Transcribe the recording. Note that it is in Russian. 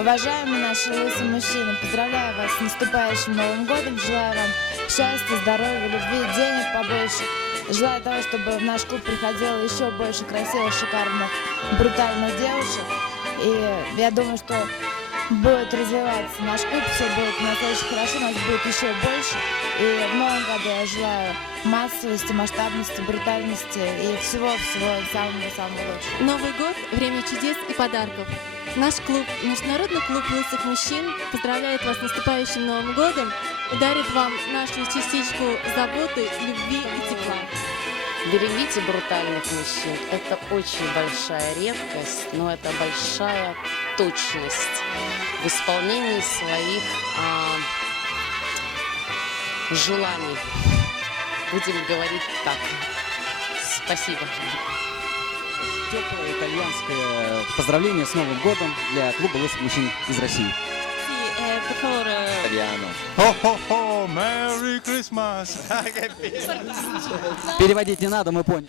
Уважаемые наши лысые мужчины, поздравляю вас с наступающим Новым годом. Желаю вам счастья, здоровья, любви, денег побольше. Желаю того, чтобы в наш клуб приходило еще больше красивых, шикарных, брутальных девушек. И я думаю, что будет развиваться наш клуб, все будет настоящий хорошо, нас будет еще больше. И в новом году я желаю массовости, масштабности, брутальности и всего-всего самого-самого лучшего. Новый год – время чудес и подарков. Наш клуб, Международный клуб лысых мужчин, поздравляет вас с наступающим Новым годом и дарит вам нашу частичку заботы, любви и тепла. Берегите брутальных мужчин. Это очень большая редкость, но это большая точность в исполнении своих желаний. Будем говорить так. Спасибо. Теплое итальянское поздравление с Новым годом для клуба лысых мужчин из России. Ho ho ho, Merry Christmas. Переводить не надо, мы поняли.